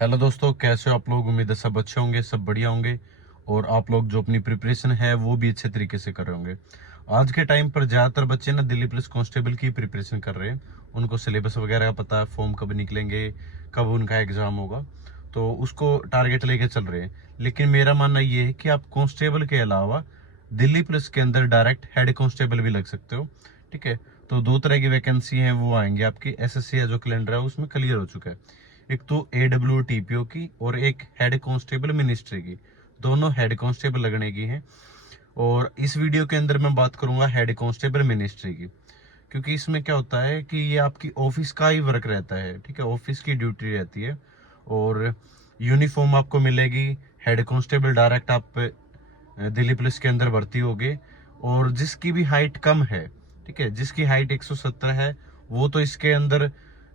Hello दोस्तों, कैसे हो आप लोग। उम्मीद है सब अच्छे होंगे, सब बढ़िया होंगे और आप लोग जो अपनी प्रिपरेशन है वो भी अच्छे तरीके से कर रहे होंगे। आज के टाइम पर ज़्यादातर बच्चे ना दिल्ली पुलिस कांस्टेबल की प्रिपरेशन कर रहे हैं। उनको सिलेबस वगैरह का पता है, फॉर्म कब निकलेंगे, कब उनका एग्ज़ाम होगा, तो उसको टारगेट लेके चल रहे हैं। लेकिन मेरा मानना ये है कि आप कांस्टेबल के अलावा दिल्ली पुलिस के अंदर डायरेक्ट हेड कांस्टेबल भी लग सकते हो। ठीक है, तो दो तरह की वैकेंसी हैं, वो आएंगे आपकी। एसएससी का जो कैलेंडर है उसमें क्लियर हो चुका है। एक तो AWTPO की और एक हेड कांस्टेबल मिनिस्ट्री की। दोनों हेड कांस्टेबल लगने की हैं। और इस वीडियो के अंदर मैं बात करूंगा हेड कांस्टेबल मिनिस्ट्री की, क्योंकि इसमें क्या होता है कि ये आपकी ऑफिस का ही वर्क रहता है। ठीक है, ऑफिस की ड्यूटी रहती है और यूनिफॉर्म आपको मिलेगी। हेड कांस्टेबल डायरेक्ट आप दिल्ली पुलिस के अंदर भर्ती होगे। और जिसकी भी हाइट कम है, ठीक है, जिसकी हाइट 170 है, वो तो इसके अंदर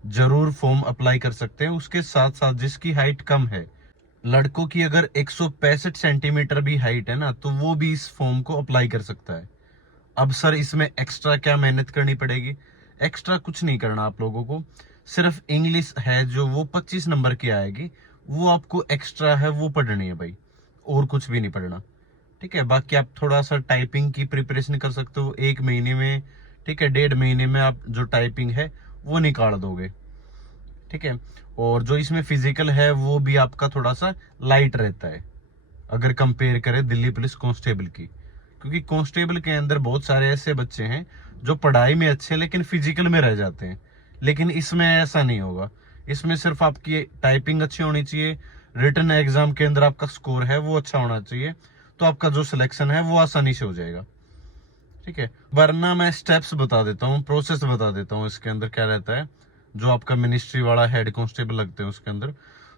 जरूर फॉर्म अप्लाई कर सकते हैं। उसके साथ साथ जिसकी हाइट कम है, लड़कों की अगर 165 सेंटीमीटर भी हाइट है ना, तो वो भी इस फॉर्म को अप्लाई कर सकता है। अब सर इसमें एक्स्ट्रा क्या मेहनत करनी पड़ेगी? एक्स्ट्रा कुछ नहीं करना आप लोगों को। सिर्फ इंग्लिश है जो वो 25 नंबर की आएगी, वो आपको एक्स्ट्रा है वो पढ़नी है भाई, और कुछ भी नहीं पढ़ना। ठीक है, बाकी आप थोड़ा सा टाइपिंग की प्रिपरेशन कर सकते हो 1 महीने में। ठीक है, 1.5 महीने में आप जो टाइपिंग है वो निकाल दोगे। ठीक है, और जो इसमें फिजिकल है वो भी आपका थोड़ा सा लाइट रहता है अगर कंपेयर करें दिल्ली पुलिस कांस्टेबल की। क्योंकि कांस्टेबल के अंदर बहुत सारे ऐसे बच्चे हैं जो पढ़ाई में अच्छे लेकिन फिजिकल में रह जाते हैं। लेकिन इसमें ऐसा नहीं होगा। इसमें सिर्फ आपकी टाइपिंग अच्छी होनी चाहिए, रिटन एग्जाम के अंदर आपका स्कोर है वो अच्छा होना चाहिए, तो आपका जो सिलेक्शन है वो आसानी से हो जाएगा। ठीक है, वरना मैं स्टेप्स बता देता हूँ, प्रोसेस बता देता हूँ इसके अंदर क्या रहता है। जो आपका मिनिस्ट्री वाला हेड कांस्टेबल लगते हैं उसके अंदर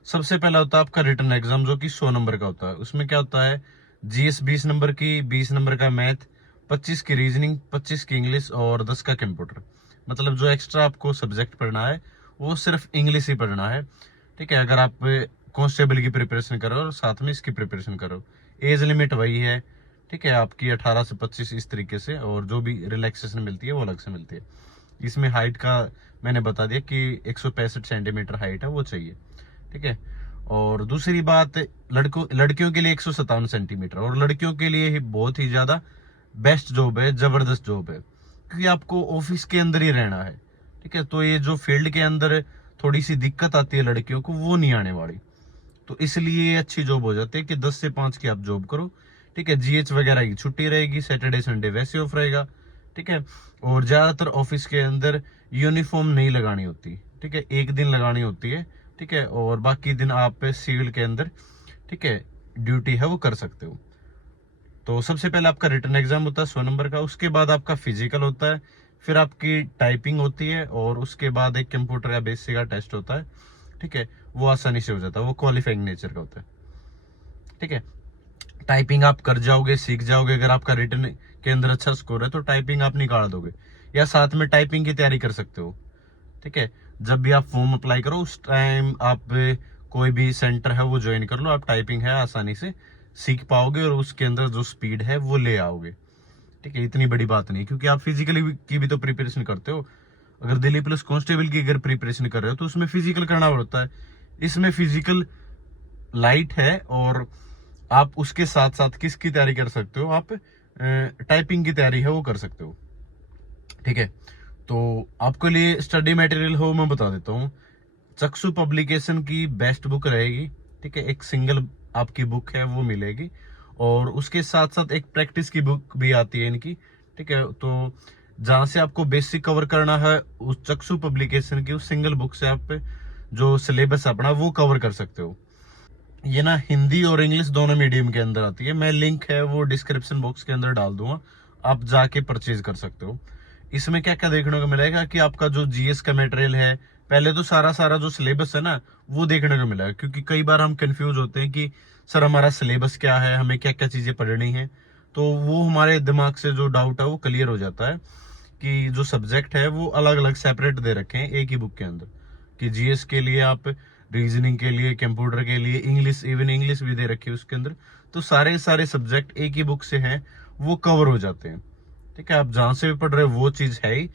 सबसे पहला होता है आपका रिटन एग्जाम, जो कि 100 नंबर का होता है। उसमें क्या होता है, जीएस 20 नंबर की, 20 नंबर का मैथ, 25 की रीजनिंग, 25 की इंग्लिश और 10 का कंप्यूटर। मतलब जो एक्स्ट्रा आपको सब्जेक्ट पढ़ना है वो सिर्फ इंग्लिश ही पढ़ना है। ठीक है, अगर आप कांस्टेबल की प्रिपरेशन करो और साथ में इसकी प्रिपरेशन करो। एज लिमिट वही है। ठीक है, आपकी 18 से 25 इस तरीके से, और जो भी रिलैक्सेशन मिलती है वो अलग से मिलती है। इसमें हाइट का मैंने बता दिया कि 165 सेंटीमीटर हाइट है वो चाहिए। ठीक है, और दूसरी बात, लड़कियों के लिए 157 सेंटीमीटर, और लड़कियों के लिए ही बहुत ही ज्यादा बेस्ट जॉब है, जबरदस्त जॉब है, क्योंकि आपको ऑफिस के अंदर ही रहना है। ठीक है, तो ये जो फील्ड के अंदर थोड़ी सी दिक्कत आती है लड़कियों को, वो नहीं आने वाली। तो इसलिए ये अच्छी जॉब हो जाती है कि 10 से 5 की आप जॉब करो। ठीक है, जीएच वगैरह की छुट्टी रहेगी, सैटरडे संडे वैसे ऑफ रहेगा। ठीक है, और ज्यादातर ऑफिस के अंदर यूनिफॉर्म नहीं लगानी होती। ठीक है, एक दिन लगानी होती है। ठीक है, और बाकी दिन आप सिविल के अंदर, ठीक है, ड्यूटी है वो कर सकते हो। तो सबसे पहले आपका रिटन एग्जाम होता है 100 नंबर का, उसके बाद आपका फिजिकल होता है, फिर आपकी टाइपिंग होती है, और उसके बाद एक कंप्यूटर या बेसिक का टेस्ट होता है। ठीक है, वो आसानी से हो जाता है, वो क्वालिफाइंग नेचर का होता है। ठीक है, टाइपिंग आप कर जाओगे, सीख जाओगे। अगर आपका रिटन के अंदर अच्छा स्कोर है तो टाइपिंग आप निकाल दोगे, या साथ में टाइपिंग की तैयारी कर सकते हो। ठीक है, जब भी आप फॉर्म अप्लाई करो उस टाइम आप कोई भी सेंटर है वो ज्वाइन कर लो। आप टाइपिंग है आसानी से सीख पाओगे और उसके अंदर जो स्पीड है वो ले आओगे। ठीक है, इतनी बड़ी बात नहीं, क्योंकि आप फिजिकली की भी तो प्रिपरेशन करते हो। अगर दिल्ली पुलिस कांस्टेबल की अगर प्रिपरेशन कर रहे हो तो उसमें फिजिकल करना पड़ता है। इसमें फिजिकल लाइट है, और आप उसके साथ साथ किसकी तैयारी कर सकते हो, आप टाइपिंग की तैयारी है वो कर सकते हो। ठीक है, तो आपके लिए स्टडी मटेरियल हो मैं बता देता हूँ। चक्षु पब्लिकेशन की बेस्ट बुक रहेगी। ठीक है, एक सिंगल आपकी बुक है वो मिलेगी, और उसके साथ साथ एक प्रैक्टिस की बुक भी आती है इनकी। ठीक है, तो जहां से आपको बेसिक कवर करना है उस चक्षु पब्लिकेशन की उस सिंगल बुक से आप जो सिलेबस अपना वो कवर कर सकते हो। ये ना हिंदी और इंग्लिश दोनों मीडियम के अंदर आती है। मैं लिंक है वो डिस्क्रिप्शन बॉक्स के अंदर डाल दूंगा, आप जाके परचेज कर सकते हो। इसमें क्या क्या देखने को मिलेगा कि आपका जो जीएस का मटेरियल है, पहले तो सारा सारा जो सिलेबस है ना वो देखने को मिलेगा। क्योंकि कई बार हम कंफ्यूज होते हैं कि सर हमारा सिलेबस क्या है, हमें क्या क्या चीजें पढ़नी है। तो वो हमारे दिमाग से जो डाउट है वो क्लियर हो जाता है कि जो सब्जेक्ट है वो अलग अलग सेपरेट दे रखे हैं एक ही बुक के अंदर। कि जीएस के लिए आप, रीजनिंग के लिए, कंप्यूटर के लिए, इंग्लिश, इवन इंग्लिश भी दे रखी है उसके अंदर। तो सारे सारे सब्जेक्ट एक ही बुक से हैं, वो कवर हो जाते हैं। ठीक है, आप जहां से भी पढ़ रहे हो वो चीज है ही।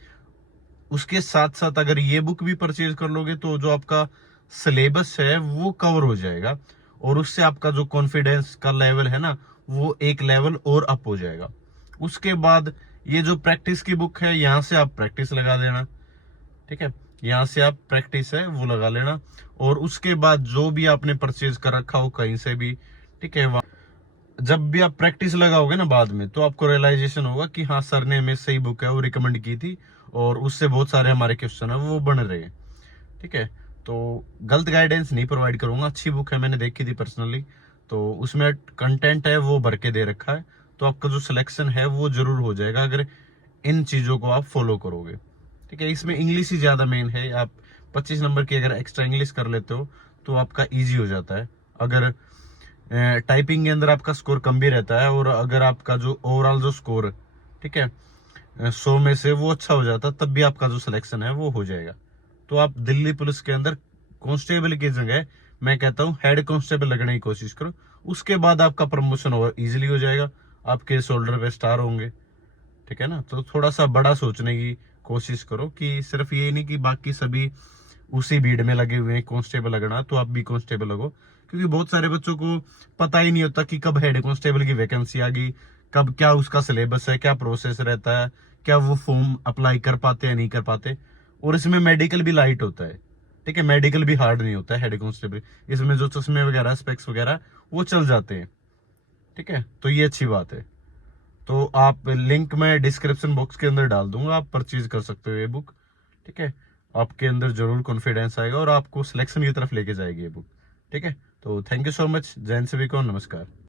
उसके साथ साथ अगर ये बुक भी परचेज कर लोगे तो जो आपका सिलेबस है वो कवर हो जाएगा, और उससे आपका जो कॉन्फिडेंस का लेवल है ना, वो एक लेवल और अप हो जाएगा। उसके बाद ये जो प्रैक्टिस की बुक है, यहाँ से आप प्रैक्टिस लगा लेना, ठीक है, यहाँ से आप प्रैक्टिस है वो लगा लेना। और उसके बाद जो भी आपने परचेज कर रखा हो कहीं से भी, ठीक है, जब भी आप प्रैक्टिस लगाओगे ना बाद में, तो आपको रियलाइजेशन होगा कि हाँ सर ने हमें सही बुक है वो रिकमेंड की थी, और उससे बहुत सारे हमारे क्वेश्चन है वो बन रहे हैं, ठीक है। तो गलत गाइडेंस नहीं प्रोवाइड करूंगा, अच्छी बुक है, मैंने देखी थी पर्सनली, तो उसमें कंटेंट है वो भर के दे रखा है, तो आपका जो सिलेक्शन है वो जरूर हो जाएगा अगर इन चीजों को आप फॉलो करोगे, ठीक है। इसमें इंग्लिश ही ज्यादा मेन है, आप 25 नंबर की अगर एक्स्ट्रा इंग्लिश कर लेते हो तो आपका ईजी हो जाता है। अगर टाइपिंग के अंदर आपका स्कोर कम भी रहता है, और अगर आपका जो ओवरऑल जो स्कोर, ठीक है, 100 में से वो अच्छा हो जाता, तब भी आपका जो सिलेक्शन है वो हो जाएगा। तो आप दिल्ली पुलिस के अंदर कांस्टेबल की जगह मैं कहता हूँ हेड कांस्टेबल लगने की कोशिश करो, उसके बाद आपका प्रमोशन और इजीली हो जाएगा, आपके शोल्डर पे स्टार होंगे, ठीक है ना। तो थोड़ा सा बड़ा सोचने की कोशिश करो, कि सिर्फ ये नहीं कि बाकी सभी उसी भीड़ में लगे हुए हैं कांस्टेबल लगना, तो आप भी कांस्टेबल लगो, क्योंकि बहुत सारे बच्चों को पता ही नहीं होता कि कब हेड कांस्टेबल की वैकेंसी आ गई, कब क्या उसका सिलेबस है, क्या प्रोसेस रहता है, क्या वो फॉर्म अप्लाई कर पाते हैं नहीं कर पाते। और इसमें मेडिकल भी लाइट होता है, ठीक है, मेडिकल भी हार्ड नहीं होता है हेड कांस्टेबल, इसमें जो चश्मे वगैरह स्पेक्स वगैरह वो चल जाते हैं, ठीक है, तो ये अच्छी बात है। तो आप लिंक मैं डिस्क्रिप्शन बॉक्स के अंदर डाल दूंगा, आप परचेज कर सकते हो ये बुक, ठीक है। आपके अंदर जरूर कॉन्फिडेंस आएगा और आपको सिलेक्शन की तरफ लेके जाएगी ये बुक, ठीक है। तो thank you so much, Jain सभी को नमस्कार।